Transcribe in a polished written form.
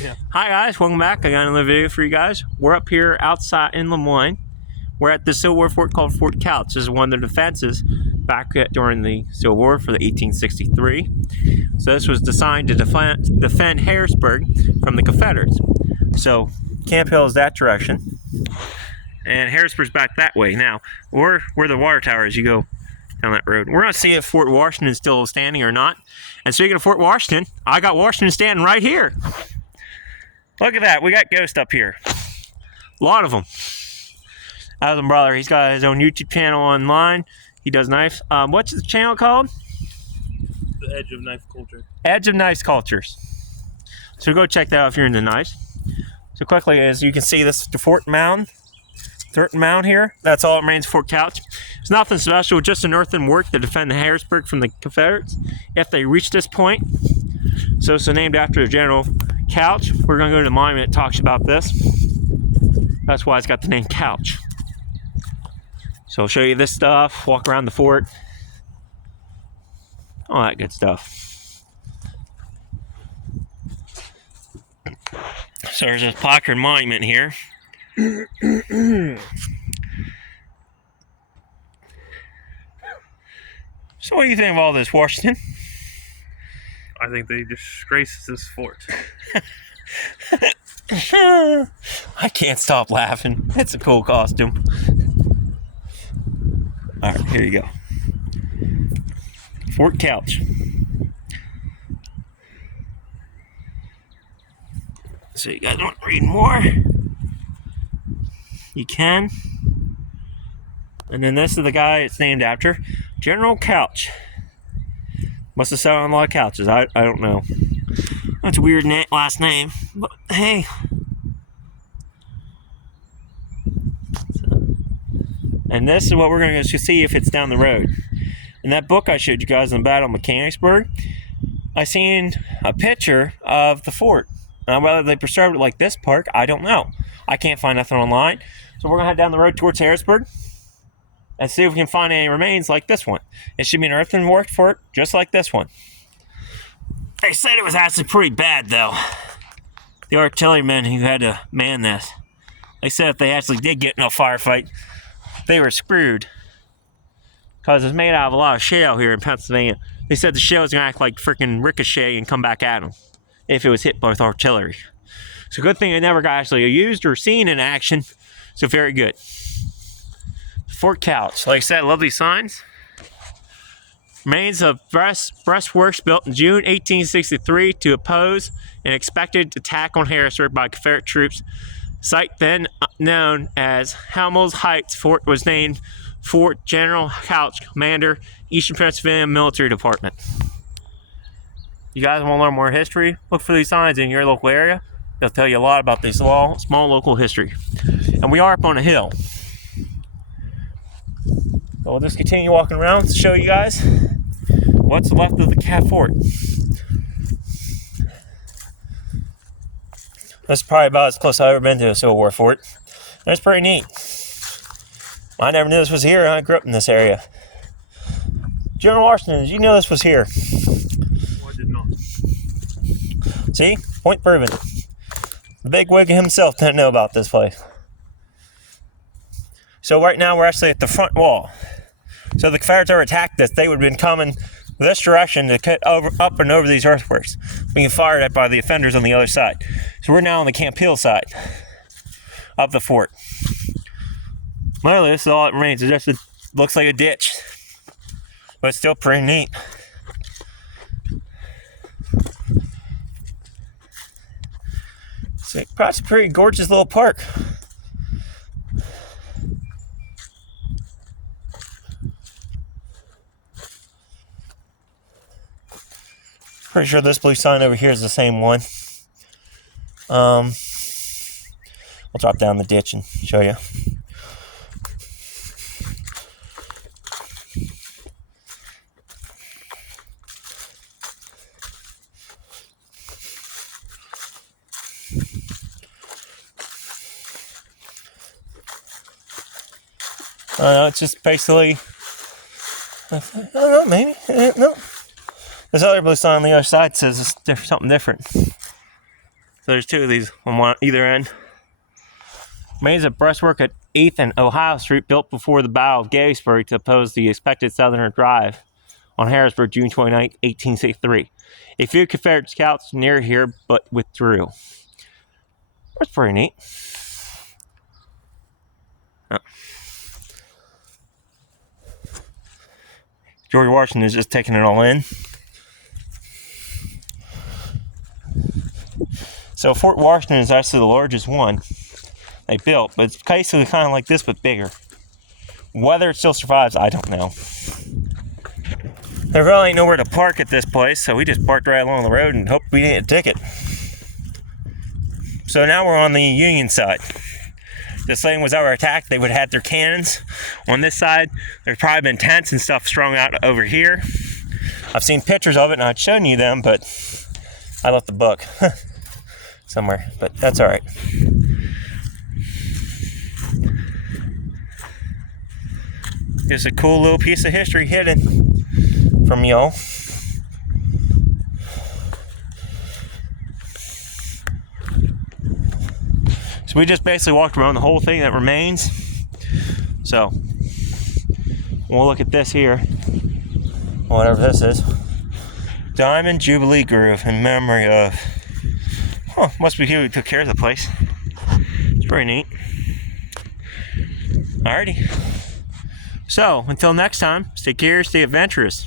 Yeah. Hi guys, welcome back. I got another video for you guys. We're up here outside in Lemoyne. We're at the Civil War fort called Fort Couch. This is one of the defenses back during the Civil War for the 1863. So this was designed to defend Harrisburg from the Confederates. So Camp Hill is that direction, and Harrisburg's back that way. Now, we're where the water tower is. You go down that road. We're going to see if Fort Washington is still standing or not. And speaking of Fort Washington, I got Washington standing right here. Look at that. We got ghosts up here. A lot of them. How's my brother? He's got his own YouTube channel online. He does knives. What's the channel called? The Edge of Knife Culture. Edge of Knife Cultures. So go check that out if you're into knives. So quickly, as you can see, this is the fort mound. Fort mound here. That's all that remains of Fort Couch. It's nothing special, just an earthen work to defend the Harrisburg from the Confederates if they reach this point. So it's named after General Couch. We're going to go to the monument that talks about this. That's why it's got the name Couch. So I'll show you this stuff, walk around the fort, all that good stuff. So there's a placard monument here. So what do you think of all this, Washington? I think they disgrace this fort. I can't stop laughing. It's a cool costume. Alright, here you go. Fort Couch. So you guys want to read more? You can. And then this is the guy it's named after. General Couch. Must have sat on a lot of couches. I don't know. That's a weird last name. But hey. And this is what we're going to see if it's down the road. In that book I showed you guys on the Battle of Gettysburg, I seen a picture of the fort. Now, whether they preserved it like this park, I don't know. I can't find nothing online. So we're going to head down the road towards Harrisburg and see if we can find any remains like this one. It should be an earthenwork fort just like this one. They said it was actually pretty bad, though. The artillerymen who had to man this. They said if they actually did get in a firefight, they were screwed. Because it's made out of a lot of shale here in Pennsylvania. They said the shale was going to act like freaking ricochet and come back at them if it was hit by artillery. So good thing it never got actually used or seen in action. So very good. Fort Couch. Like I said, lovely signs. Remains of breastworks built in June 1863 to oppose an expected attack on Harrisburg by Confederate troops. Site then known as Hamels Heights Fort was named Fort General Couch, Commander, Eastern Pennsylvania Military Department. You guys want to learn more history? Look for these signs in your local area. They'll tell you a lot about this small local history. And we are up on a hill. So we'll just continue walking around to show you guys what's left of the Cat Fort. This is probably about as close as I've ever been to a Civil War fort. And it's pretty neat. I never knew this was here, and I grew up in this area. General Washington, did you know this was here? No, I did not. See? Point proven. The big wig himself didn't know about this place. So right now we're actually at the front wall. So if the Confederates ever attacked us, they would have been coming this direction to cut up and over these earthworks, being fired at by the offenders on the other side. So we're now on the Camp Hill side of the fort. Literally, this is all it remains. It just looks like a ditch, but it's still pretty neat. So it's a pretty gorgeous little park. Pretty sure this blue sign over here is the same one. I'll drop down the ditch and show you. It's just basically, I don't know, maybe, no. This other blue sign on the other side says it's something different. So So there's two of these on either end. Remains of breastwork at 8th and Ohio Street built before the Battle of Gettysburg to oppose the expected Southern drive on Harrisburg, June 29, 1863. A few Confederate scouts near here but withdrew. That's pretty neat. Oh. George Washington is just taking it all in. So Fort Washington is actually the largest one they built, but it's basically kind of like this but bigger. Whether it still survives, I don't know. There really ain't nowhere to park at this place, so we just parked right along the road and hoped we didn't get a ticket. So now we're on the Union side. This thing was ever attacked, they would have had their cannons on this side. There's probably been tents and stuff strung out over here. I've seen pictures of it and I'd shown you them, but I left the book somewhere, but that's all right. Just a cool little piece of history hidden from y'all. So we just basically walked around the whole thing that remains. So we'll look at this here, whatever this is. Diamond Jubilee Groove in memory of, must be here who took care of the place. It's pretty neat. Alrighty. So, until next time, stay curious, stay adventurous.